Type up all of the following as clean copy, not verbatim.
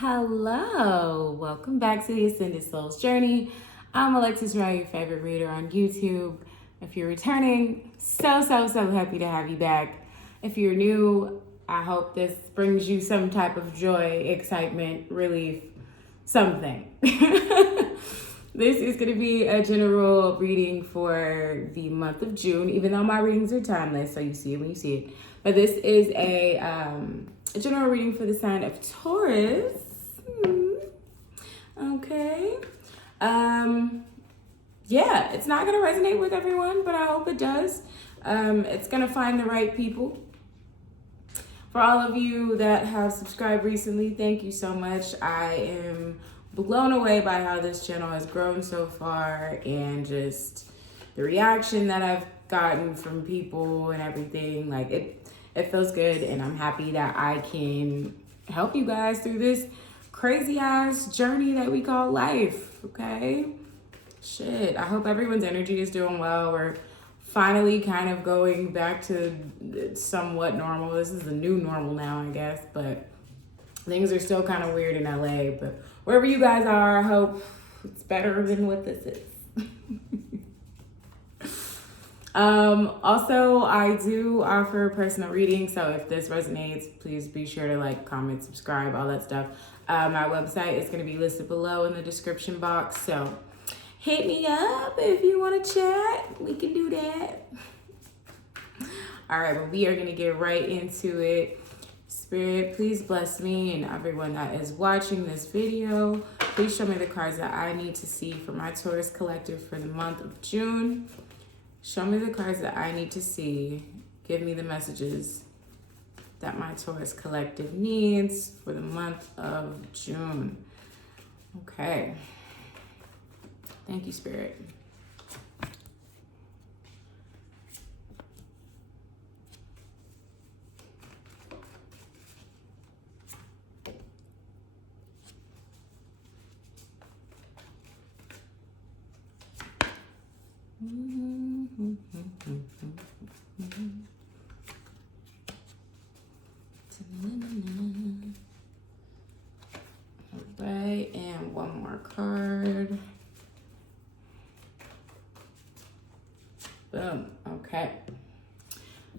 Hello, welcome back to the Ascended Souls Journey. I'm Alexis Rowe, your favorite reader on YouTube. If you're returning, so happy to have you back. If you're new, I hope this brings you some type of joy, excitement, relief, something. This is going to be a general reading for the month of June, even though my readings are timeless, so you see it when you see it. But this is a general reading for the sign of Taurus. Okay. Yeah, it's not going to resonate with everyone, but I hope it does. It's going to find the right people. For all of you that have subscribed recently, thank you so much. I am blown away by how this channel has grown so far and just the reaction that I've gotten from people and everything. Like it feels good, and I'm happy that I can help you guys through this crazy ass journey that we call life. Okay, shit, I hope everyone's energy is doing well. We're finally kind of going back to somewhat normal. This is the new normal now, I guess, but things are still kind of weird in LA. But wherever you guys are, I hope it's better than what this is. Also, I do offer personal readings, so if this resonates, please be sure to like, comment, subscribe, all that stuff. My website is going to be listed below in the description box, so hit me up if you want to chat. We can do that. All right, well, we are going to get right into it. Spirit, please bless me and everyone that is watching this video. Please show me the cards that I need to see for my Taurus collective for the month of June. Show me the cards that I need to see. Give me the messages that my Taurus collective needs for the month of June. Okay. Thank you, Spirit. All right, and one more card. Boom. Okay.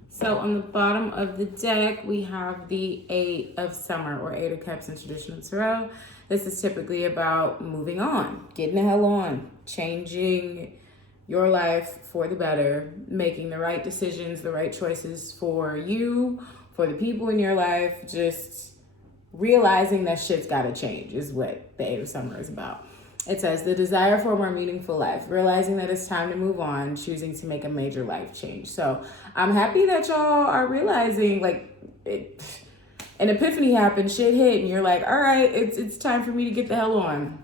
So on the bottom of the deck, we have the Eight of Summer, or Eight of Cups in traditional tarot. This is typically about moving on, getting the hell on, changing your life for the better, making the right decisions, the right choices for you, for the people in your life, just realizing that shit's gotta change is what the Eight of Summer is about. It says, the desire for a more meaningful life, realizing that it's time to move on, choosing to make a major life change. So I'm happy that y'all are realizing, like, an epiphany happened, shit hit, and you're like, all right, it's time for me to get the hell on.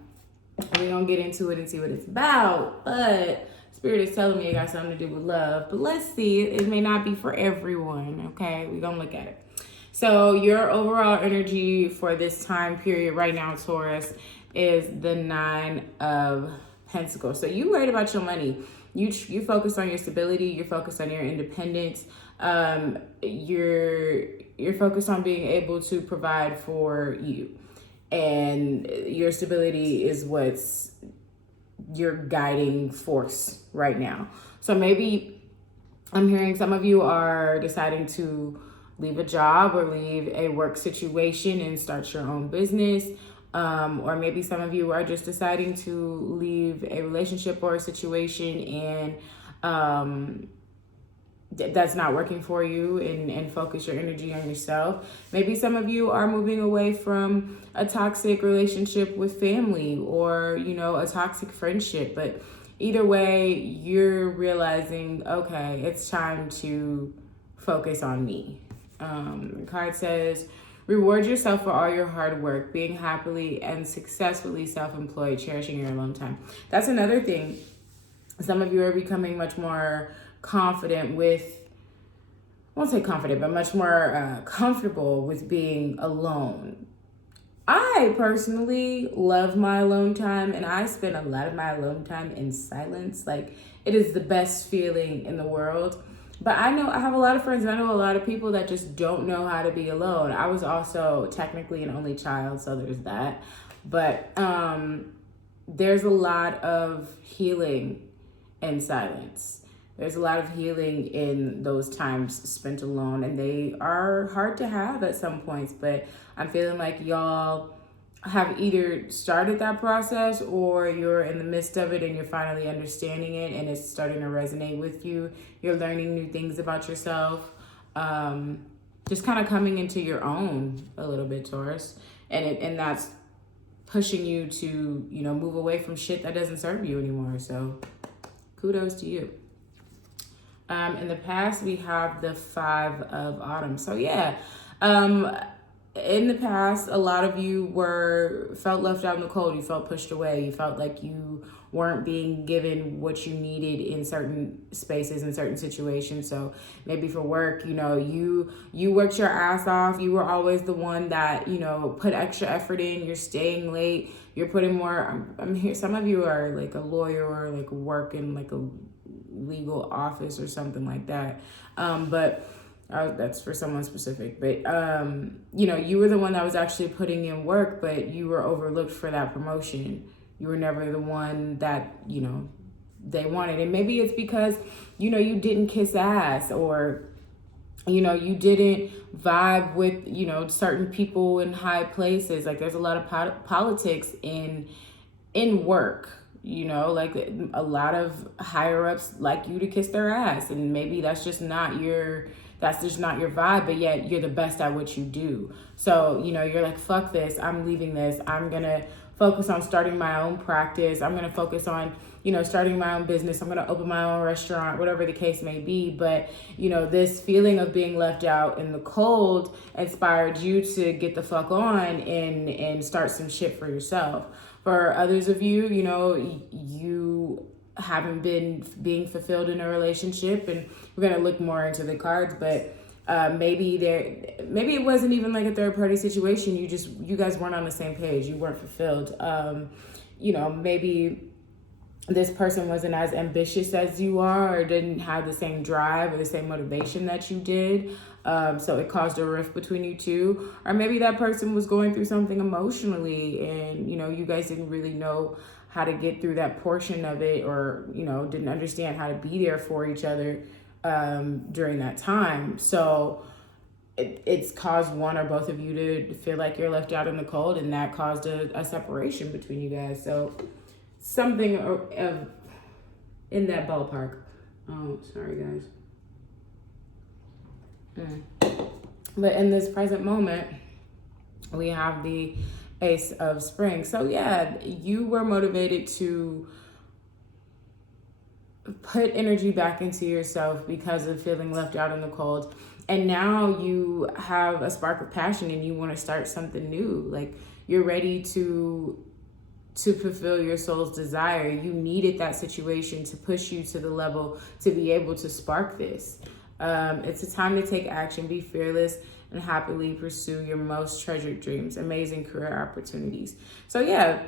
We're gonna get into it and see what it's about, but Spirit is telling me it got something to do with love. But let's see, it may not be for everyone, okay? We're gonna look at it. So your overall energy for this time period right now, Taurus, is the Nine of Pentacles. So you worried about your money. You focus on your stability. You're focused on your independence. You're focused on being able to provide for you, and your stability is what's your guiding force right now. So maybe I'm hearing some of you are deciding to leave a job or leave a work situation and start your own business. Or maybe some of you are just deciding to leave a relationship or a situation and that's not working for you, and focus your energy on yourself. Maybe some of you are moving away from a toxic relationship with family, or, you know, a toxic friendship. But either way, you're realizing, okay, it's time to focus on me. The card says, reward yourself for all your hard work, being happily and successfully self-employed, cherishing your alone time. That's another thing. Some of you are becoming much more confident with, I won't say confident, but much more comfortable with being alone. I personally love my alone time, and I spend a lot of my alone time in silence. Like, it is the best feeling in the world. But I have a lot of friends, and I know a lot of people that just don't know how to be alone. I was also technically an only child, so there's that. But there's a lot of healing in silence. There's a lot of healing in those times spent alone, and they are hard to have at some points. But I'm feeling like y'all have either started that process, or you're in the midst of it and you're finally understanding it and it's starting to resonate with you. You're learning new things about yourself. Just kind of coming into your own a little bit, Taurus. And that's pushing you to, move away from shit that doesn't serve you anymore. So kudos to you. In the past, we have the 5 of Autumn. So yeah, in the past, a lot of you felt left out in the cold. You felt pushed away. You felt like you weren't being given what you needed in certain spaces, in certain situations. So maybe for work, you worked your ass off. You were always the one that, put extra effort in. You're staying late. You're putting more. I'm here. Some of you are like a lawyer or like work in like a legal office or something like that. But that's for someone specific. But, you were the one that was actually putting in work, but you were overlooked for that promotion. You were never the one that, they wanted. And maybe it's because, you didn't kiss ass, or, you didn't vibe with, certain people in high places. Like there's a lot of politics in work. Like a lot of higher ups like you to kiss their ass, and maybe that's just not your vibe, but yet you're the best at what you do. So, you're like, fuck this, I'm leaving this. I'm going to focus on starting my own practice. I'm going to focus on, starting my own business. I'm going to open my own restaurant, whatever the case may be. But, this feeling of being left out in the cold inspired you to get the fuck on and start some shit for yourself. For others of you, you haven't been being fulfilled in a relationship, and we're going to look more into the cards, but maybe it wasn't even like a third party situation. You guys weren't on the same page. You weren't fulfilled. Maybe this person wasn't as ambitious as you are, or didn't have the same drive or the same motivation that you did. So it caused a rift between you two. Or maybe that person was going through something emotionally, and, you guys didn't really know how to get through that portion of it, or, didn't understand how to be there for each other during that time. So it's caused one or both of you to feel like you're left out in the cold, and that caused a separation between you guys. So something of in that ballpark. Oh, sorry, guys. But in this present moment, we have the Ace of Spring. So yeah, you were motivated to put energy back into yourself because of feeling left out in the cold. And now you have a spark of passion and you want to start something new. Like you're ready to fulfill your soul's desire. You needed that situation to push you to the level to be able to spark this. It's a time to take action, be fearless, and happily pursue your most treasured dreams, amazing career opportunities. So yeah,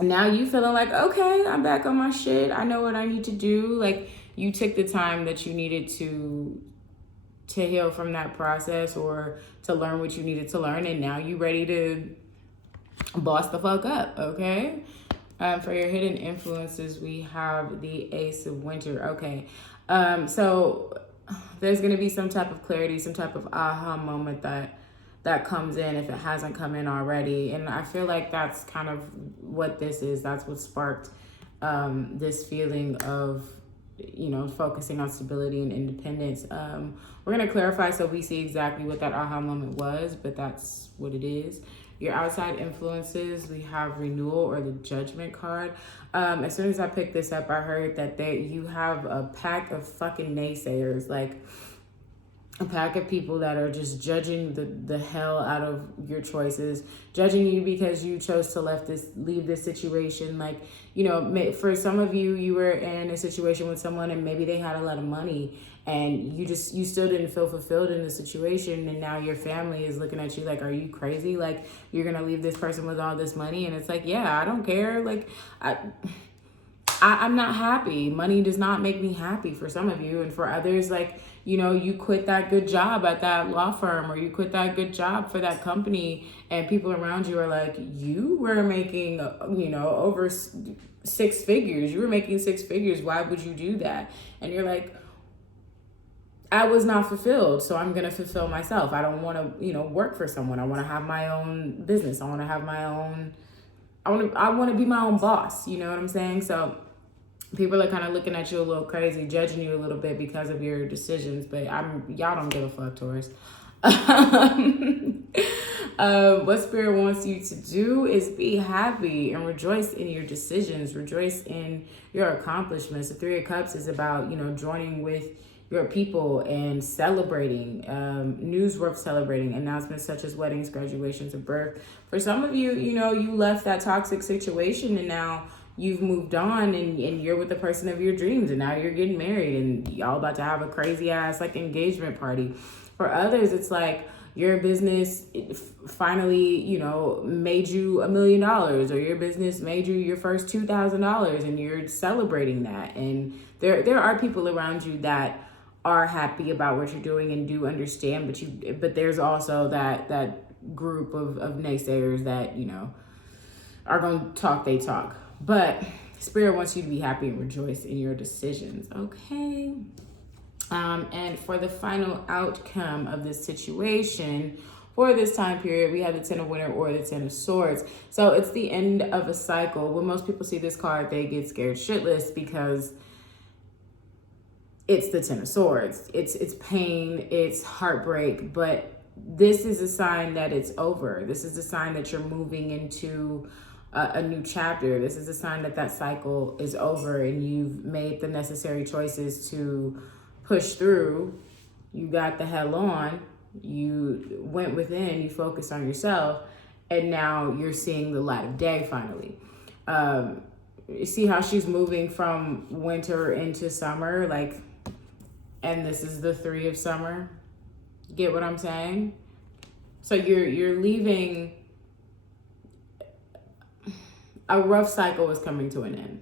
now you feeling like, okay, I'm back on my shit. I know what I need to do. Like you took the time that you needed to heal from that process, or to learn what you needed to learn. And now you ready to boss the fuck up. Okay. For your hidden influences, we have the Ace of Winter. Okay. So there's going to be some type of clarity, some type of aha moment that comes in if it hasn't come in already. And I feel like that's kind of what this is. That's what sparked this feeling of, focusing on stability and independence. We're going to clarify so we see exactly what that aha moment was, but that's what it is. Your outside influences, we have renewal, or the Judgment card. As soon as I picked this up, I heard that you have a pack of fucking naysayers, like a pack of people that are just judging the hell out of your choices, judging you because you chose to leave this situation. Like, for some of you, you were in a situation with someone and maybe they had a lot of money, and you still didn't feel fulfilled in the situation, and now your family is looking at you like, are you crazy? Like, you're gonna leave this person with all this money? And it's like, yeah, I don't care. Like, I'm not happy. Money does not make me happy for some of you. And for others, like, you know, you quit that good job at that law firm, or you quit that good job for that company, and people around you are like, you were making, you know, over 6 figures. You were making 6 figures. Why would you do that? And you're like, I was not fulfilled, so I'm going to fulfill myself. I don't want to, you know, work for someone. I want to have my own business. I want to have my own, I want to be my own boss. You know what I'm saying? So people are kind of looking at you a little crazy, judging you a little bit because of your decisions, but y'all don't give a fuck, Taurus. What Spirit wants you to do is be happy and rejoice in your decisions, rejoice in your accomplishments. The 3 of Cups is about, you know, joining with your people and celebrating, news worth celebrating, announcements such as weddings, graduations, and birth. For some of you, you know, you left that toxic situation and now you've moved on and you're with the person of your dreams, and now you're getting married and y'all about to have a crazy ass like engagement party. For others, it's like your business finally, you know, made you $1 million, or your business made you your first $2,000, and you're celebrating that. And there are people around you that are happy about what you're doing and do understand, but there's also that group of naysayers that, you know, are going to talk they talk. But Spirit wants you to be happy and rejoice in your decisions, okay? And for the final outcome of this situation, for this time period, we have the 10 of Winter or the 10 of Swords. So it's the end of a cycle. When most people see this card, they get scared shitless because it's the 10 of Swords. It's pain, it's heartbreak, but this is a sign that it's over. This is a sign that you're moving into a new chapter. This is a sign that cycle is over and you've made the necessary choices to push through. You got the hell on. You went within, you focused on yourself, and now you're seeing the light of day finally. You see how she's moving from winter into summer, like, and this is the 3 of summer. Get what I'm saying? So you're leaving. A rough cycle is coming to an end,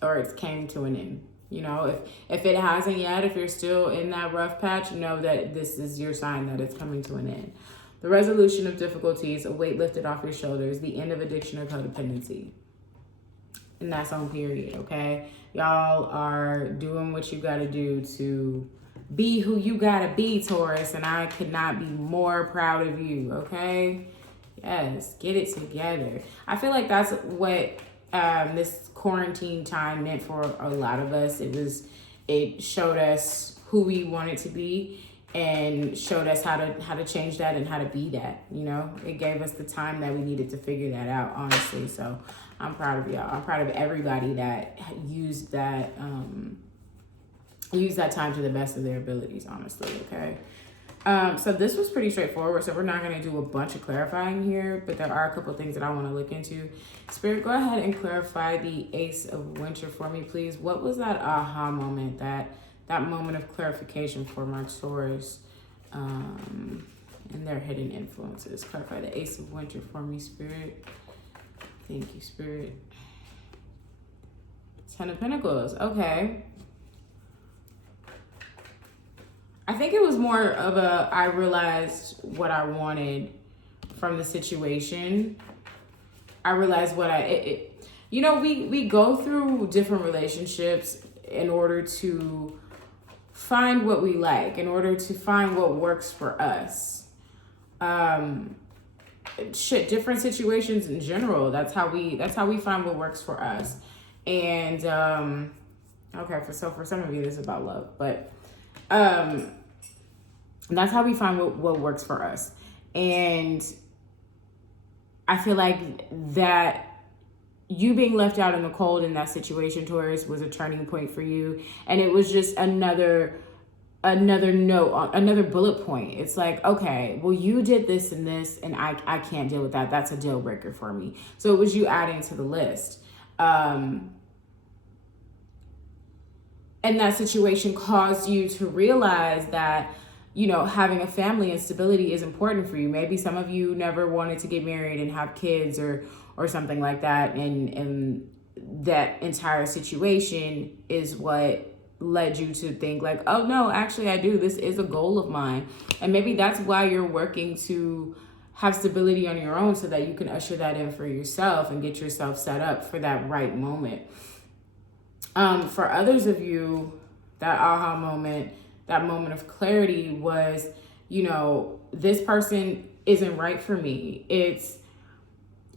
or it's came to an end. You know, if it hasn't yet, if you're still in that rough patch, know that this is your sign that it's coming to an end. The resolution of difficulties, a weight lifted off your shoulders, the end of addiction or codependency. And that's on period, okay? Y'all are doing what you got to do to be who you got to be, Taurus, and I could not be more proud of you, okay? Yes, get it together. I feel like that's what this quarantine time meant for a lot of us. It showed us who we wanted to be and showed us how to change that and how to be that. You know, it gave us the time that we needed to figure that out, honestly. So I'm proud of y'all. I'm proud of everybody that used that time to the best of their abilities, honestly. Okay. So this was pretty straightforward, so we're not going to do a bunch of clarifying here, but there are a couple things that I want to look into. Spirit, go ahead and clarify the Ace of Winter for me, please. What was that aha moment, that moment of clarification for my Taurus and their hidden influences? Clarify the Ace of Winter for me, Spirit. Thank you, Spirit. 10 of Pentacles. Okay. I think it was more of I realized what I wanted from the situation. I realized what you know, we go through different relationships in order to find what we like, in order to find what works for us. Different situations in general. That's how we find what works for us. And okay, for some of you, this is about love, but that's how we find what works for us. And I feel like that you being left out in the cold in that situation, Taurus, was a turning point for you. And it was just another note, another bullet point. It's like, okay, well, you did this and this, and I can't deal with that. That's a deal breaker for me. So it was you adding to the list. And that situation caused you to realize that, you know, having a family and stability is important for you. Maybe some of you never wanted to get married and have kids or something like that. And that entire situation is what led you to think like, oh no, actually I do. This is a goal of mine. And maybe that's why you're working to have stability on your own, so that you can usher that in for yourself and get yourself set up for that right moment. For others of you, that aha moment, that moment of clarity was, this person isn't right for me.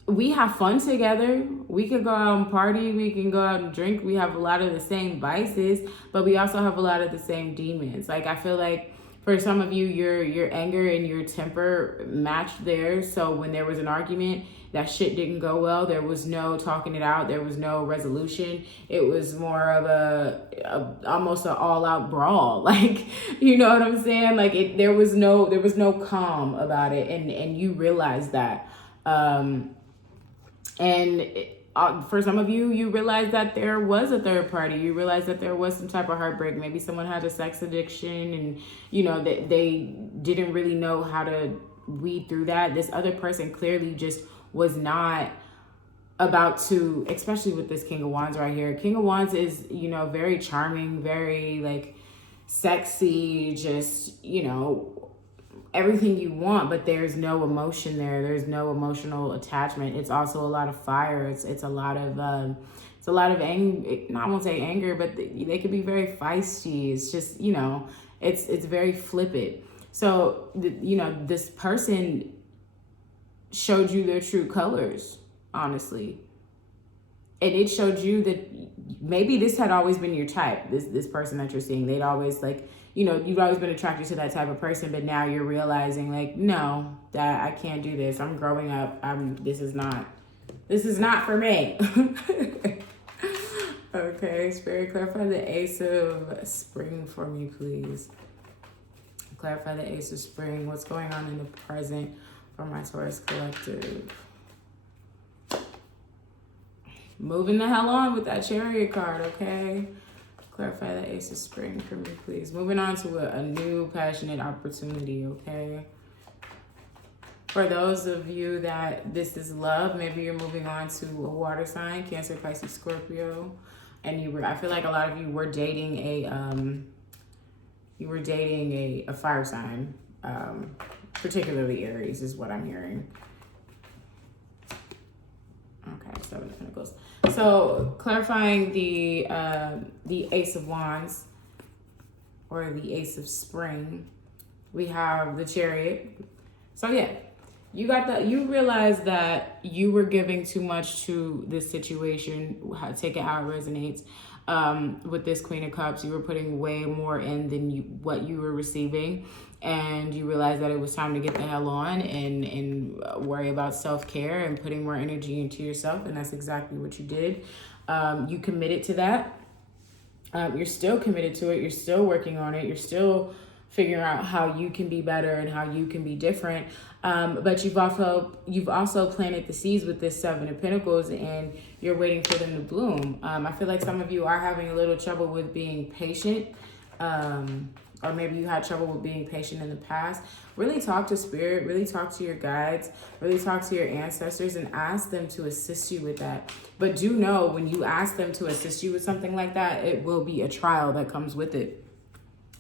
We have fun together. We could go out and party. We can go out and drink. We have a lot of the same vices, but we also have a lot of the same demons. Like, I feel like for some of you, your anger and your temper matched theirs. So when there was an argument, that shit didn't go well. There was no talking it out. There was no resolution. It was more of almost an all out brawl. Like, you know what I'm saying? Like, there was no calm about it. And you realize that. For some of you, you realize that there was a third party. You realize that there was some type of heartbreak. Maybe someone had a sex addiction and, that they didn't really know how to weed through that. This other person clearly just was not about to, especially with this King of Wands right here. King of Wands is, very charming, very like sexy, just, everything you want, but there's no emotion there. There's no emotional attachment. It's also a lot of fire. It's a lot of anger. I won't say anger, but they could be very feisty. It's just, it's very flippant. So, this person showed you their true colors, honestly. And it showed you that maybe this had always been your type, this person that you're seeing. They'd always you've always been attracted to that type of person, but now you're realizing like, no, that I can't do this. I'm growing up. This is not for me. Okay, Spirit, clarify the Ace of Spring for me, please. Clarify the Ace of Spring. What's going on in the present for my Taurus collective? Moving the hell on with that Chariot card, okay? Clarify the Ace of Spring for me, please. Moving on to a new passionate opportunity, okay? For those of you that this is love, maybe you're moving on to a water sign, Cancer, Pisces, Scorpio, and I feel like a lot of you were dating a fire sign, particularly Aries is what I'm hearing. Okay, Seven of Pentacles. So clarifying the Ace of Wands or the Ace of Spring, we have the Chariot. So yeah, you realize that you were giving too much to this situation. Take it how it resonates. With this Queen of Cups, you were putting way more in than what you were receiving. And you realized that it was time to get the hell on and worry about self-care and putting more energy into yourself. And that's exactly what you did. You committed to that. You're still committed to it. You're still working on it. You're still figuring out how you can be better and how you can be different. But you've also planted the seeds with this Seven of Pentacles, and you're waiting for them to bloom. I feel like some of you are having a little trouble with being patient. Or maybe you had trouble with being patient in the past. Really talk to Spirit, really talk to your guides, really talk to your ancestors and ask them to assist you with that. But do know when you ask them to assist you with something like that, it will be a trial that comes with it.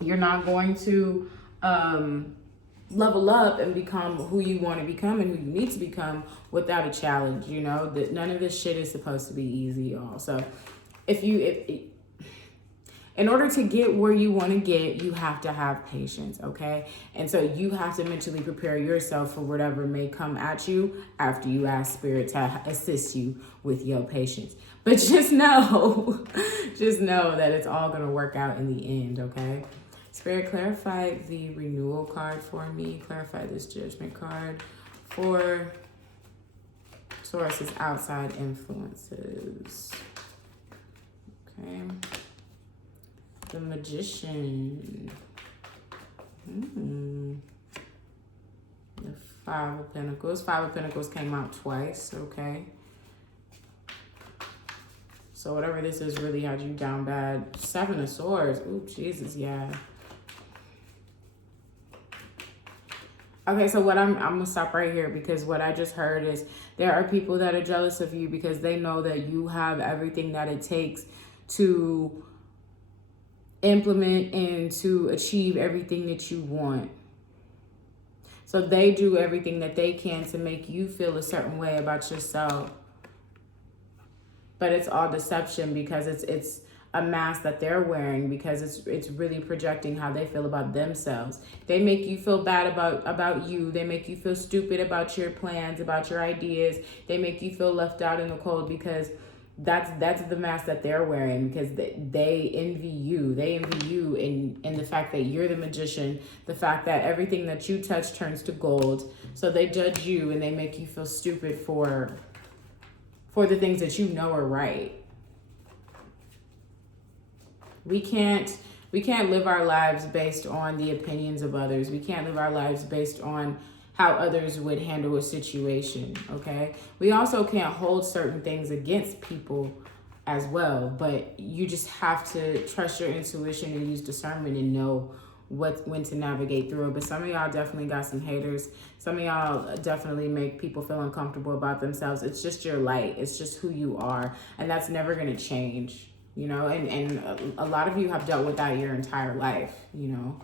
You're not going to level up and become who you want to become and who you need to become without a challenge. That none of this shit is supposed to be easy, y'all. So in order to get where you want to get, you have to have patience, okay? And so you have to mentally prepare yourself for whatever may come at you after you ask Spirit to assist you with your patience. But just know that it's all going to work out in the end, okay? Spirit, clarify the renewal card for me. Clarify this Judgment card for Taurus's outside influences. Okay. The Magician. The Five of Pentacles. Five of Pentacles came out twice, okay? So whatever this is really had you down bad. Seven of Swords. Ooh, Jesus, yeah. Okay, so what I'm gonna stop right here, because what I just heard is there are people that are jealous of you because they know that you have everything that it takes to implement and to achieve everything that you want. So they do everything that they can to make you feel a certain way about yourself. But it's all deception, because it's a mask that they're wearing, because it's really projecting how they feel about themselves. They make you feel bad about you. They make you feel stupid about your plans, about your ideas. They make you feel left out in the cold, because that's the mask that they're wearing, because they envy you. They envy you in the fact that you're the magician, the fact that everything that you touch turns to gold. So they judge you and they make you feel stupid for the things that you know are right. We can't live our lives based on the opinions of others. We can't live our lives based on how others would handle a situation, okay? We also can't hold certain things against people as well, but you just have to trust your intuition and use discernment and know when to navigate through it. But some of y'all definitely got some haters. Some of y'all definitely make people feel uncomfortable about themselves. It's just your light. It's just who you are, and that's never going to change. You know, and a lot of you have dealt with that your entire life, you know.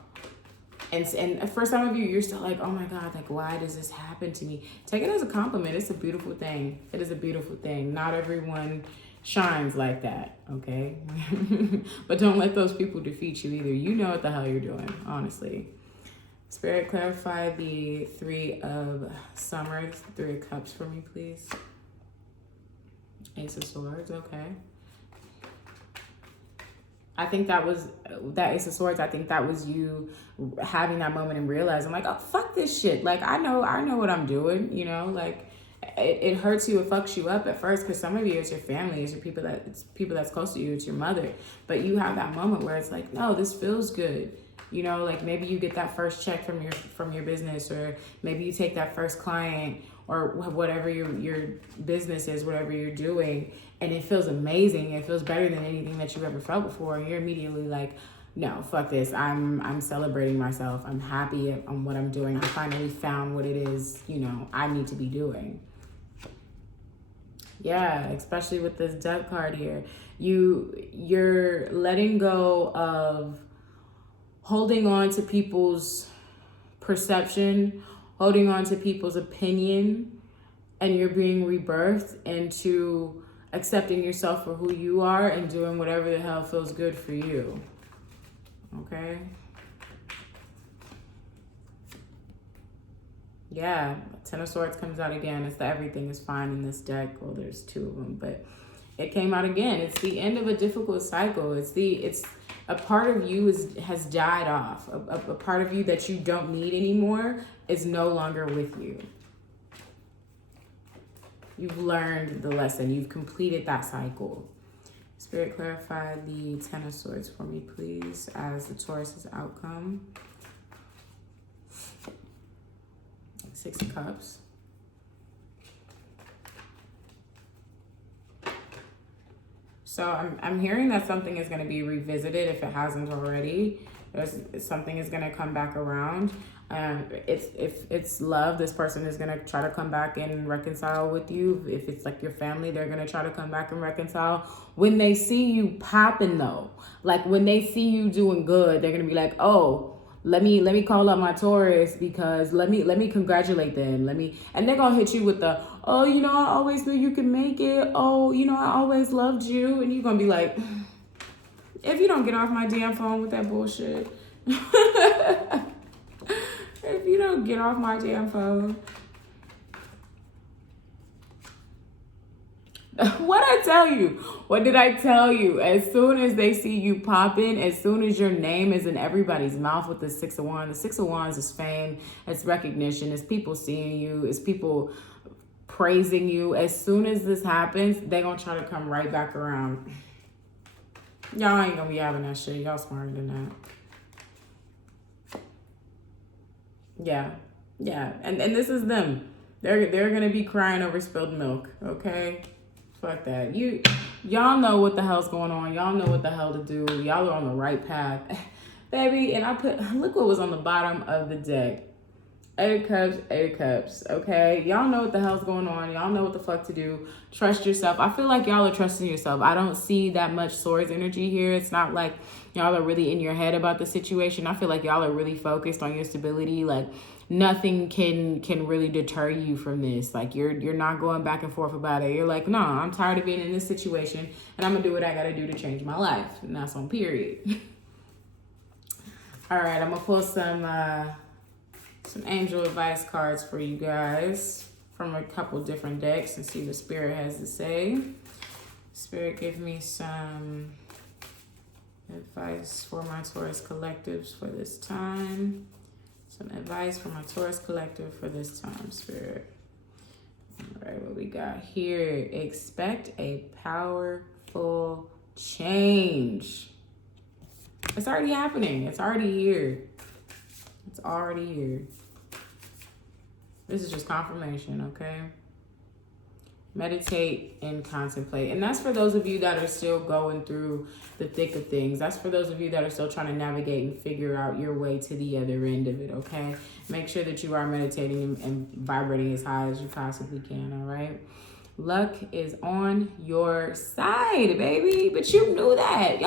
And for some of you, you're still like, oh my God, like, why does this happen to me? Take it as a compliment. It's a beautiful thing. It is a beautiful thing. Not everyone shines like that, okay? But don't let those people defeat you either. You know what the hell you're doing, honestly. Spirit, clarify the Three of Summoners, Three of Cups for me, please. Ace of Swords, okay. I think that Ace of Swords, I think that was you having that moment and realizing, like, oh, fuck this shit. Like, I know what I'm doing, you know? Like, it hurts you, it fucks you up at first, because some of you, it's your family, it's people that's close to you, it's your mother. But you have that moment where it's like, no, this feels good. You know, like maybe you get that first check from your business, or maybe you take that first client, or whatever your business is, whatever you're doing, and it feels amazing. It feels better than anything that you've ever felt before. And you're immediately like, no, fuck this. I'm celebrating myself. I'm happy on what I'm doing. I finally found what it is, you know, I need to be doing. Yeah, especially with this Death card here. You're letting go of holding on to people's perception, holding on to people's opinion, and you're being rebirthed into accepting yourself for who you are and doing whatever the hell feels good for you. Okay? Yeah, Ten of Swords comes out again. It's the everything is fine in this deck. Well, there's two of them, but it came out again. It's the end of a difficult cycle. It's a part of you has died off. A part of you that you don't need anymore is no longer with you. You've learned the lesson. You've completed that cycle. Spirit, clarify the Ten of Swords for me, please, as the Taurus's outcome. Six of Cups. So I'm hearing that something is going to be revisited if it hasn't already. Something is going to come back around. If it's love, this person is going to try to come back and reconcile with you. If it's like your family, they're going to try to come back and reconcile. When they see you popping though, like when they see you doing good, they're going to be like, oh, let me call up my Taurus, because let me congratulate them. And they're gonna hit you with the, oh, you know, I always knew you could make it. Oh, you know, I always loved you. And you're gonna be like, if you don't get off my damn phone with that bullshit. If you don't get off my damn phone. What I tell you? What did I tell you? As soon as they see you popping, as soon as your name is in everybody's mouth with the Six of Wands, the Six of Wands is fame, it's recognition, it's people seeing you, it's people praising you. As soon as this happens, they're going to try to come right back around. Y'all ain't going to be having that shit. Y'all smarter than that. Yeah. And this is them. They're going to be crying over spilled milk, okay? Fuck that. Y'all know what the hell's going on. Y'all know what the hell to do. Y'all are on the right path. Baby, and look what was on the bottom of the deck. Eight of Cups, Eight of Cups. Okay, y'all know what the hell's going on. Y'all know what the fuck to do. Trust yourself. I feel like y'all are trusting yourself. I don't see that much Swords energy here. It's not like y'all are really in your head about the situation. I feel like y'all are really focused on your stability. Like nothing can really deter you from this. Like you're not going back and forth about it. You're like, no, I'm tired of being in this situation, and I'm gonna do what I gotta do to change my life. And that's on period. All right, I'm gonna pull some angel advice cards for you guys from a couple different decks and see what Spirit has to say. Spirit, give me some advice for my Taurus collectives for this time. Some advice for my Taurus collective for this time, Spirit. All right, what we got here. Expect a powerful change. It's already happening. It's already here. It's already here. This is just confirmation, okay? Meditate and contemplate. And that's for those of you that are still going through the thick of things. That's for those of you that are still trying to navigate and figure out your way to the other end of it, okay? Make sure that you are meditating and vibrating as high as you possibly can, all right? Luck is on your side, baby. But you knew that.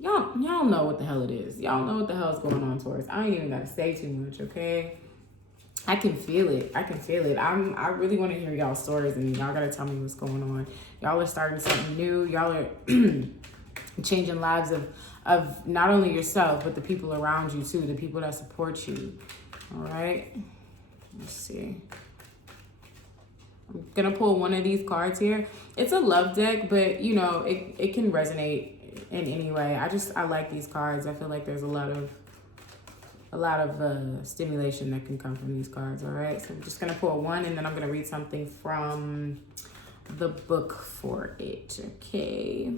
Y'all know what the hell it is. Y'all know what the hell is going on, Taurus. I ain't even got to say too much, okay? I can feel it. I can feel it. I really want to hear y'all's stories, and y'all got to tell me what's going on. Y'all are starting something new. Y'all are changing lives of not only yourself, but the people around you, too, the people that support you. All right? Let's see. I'm going to pull one of these cards here. It's a love deck, but, you know, it can resonate in any way. I like these cards. I feel like there's a lot of stimulation that can come from these cards. All right, so I'm just gonna pull one, and then I'm gonna read something from the book for it. Okay.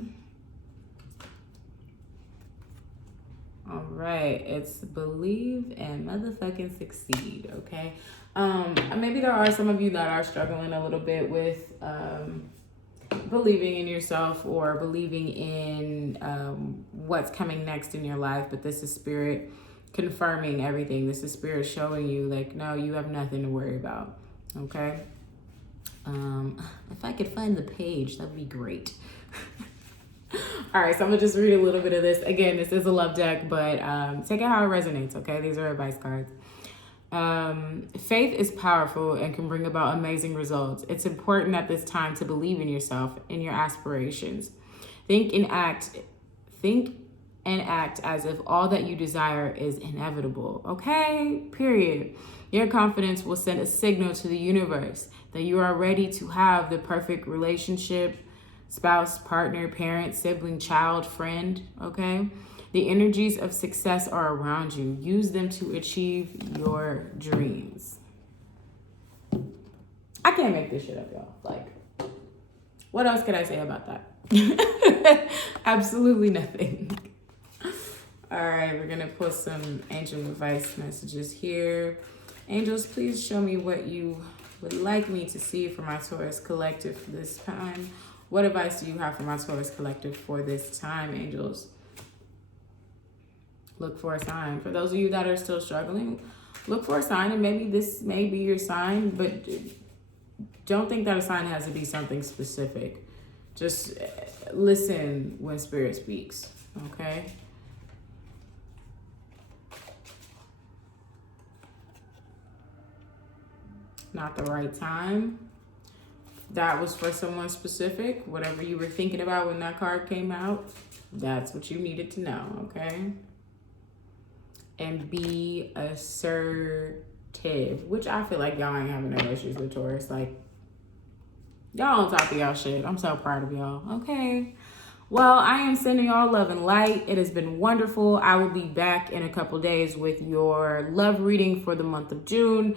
All right, it's believe and motherfucking succeed. Okay. Maybe there are some of you that are struggling a little bit with believing in yourself or believing in what's coming next in your life, but this is Spirit confirming everything. This is Spirit showing you, like, no, you have nothing to worry about, okay? If I could find the page, that'd be great. All right, so I'm gonna just read a little bit of this. Again, this is a love deck, but take it how it resonates, okay? These are advice cards. Faith is powerful and can bring about amazing results. It's important at this time to believe in yourself and your aspirations. Think and act as if all that you desire is inevitable. Okay? Period. Your confidence will send a signal to the universe that you are ready to have the perfect relationship, spouse, partner, parent, sibling, child, friend. Okay? The energies of success are around you. Use them to achieve your dreams. I can't make this shit up, y'all. Like, what else could I say about that? Absolutely nothing. All right, we're going to put some angel advice messages here. Angels, please show me what you would like me to see for my Taurus collective for this time. What advice do you have for my Taurus collective for this time, angels? Look for a sign. For those of you that are still struggling, look for a sign, and maybe this may be your sign, but don't think that a sign has to be something specific. Just listen when Spirit speaks, okay? Not the right time. That was for someone specific. Whatever you were thinking about when that card came out, that's what you needed to know, okay? And be assertive, which I feel like y'all ain't having no issues with, Taurus. Like, y'all on top of y'all shit. I'm so proud of y'all, okay? Well, I am sending y'all love and light. It has been wonderful. I will be back in a couple days with your love reading for the month of June.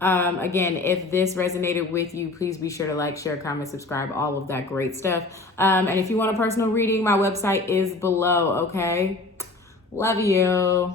Again, if this resonated with you, please be sure to like, share, comment, subscribe, all of that great stuff. And if you want a personal reading, my website is below, okay? Love you.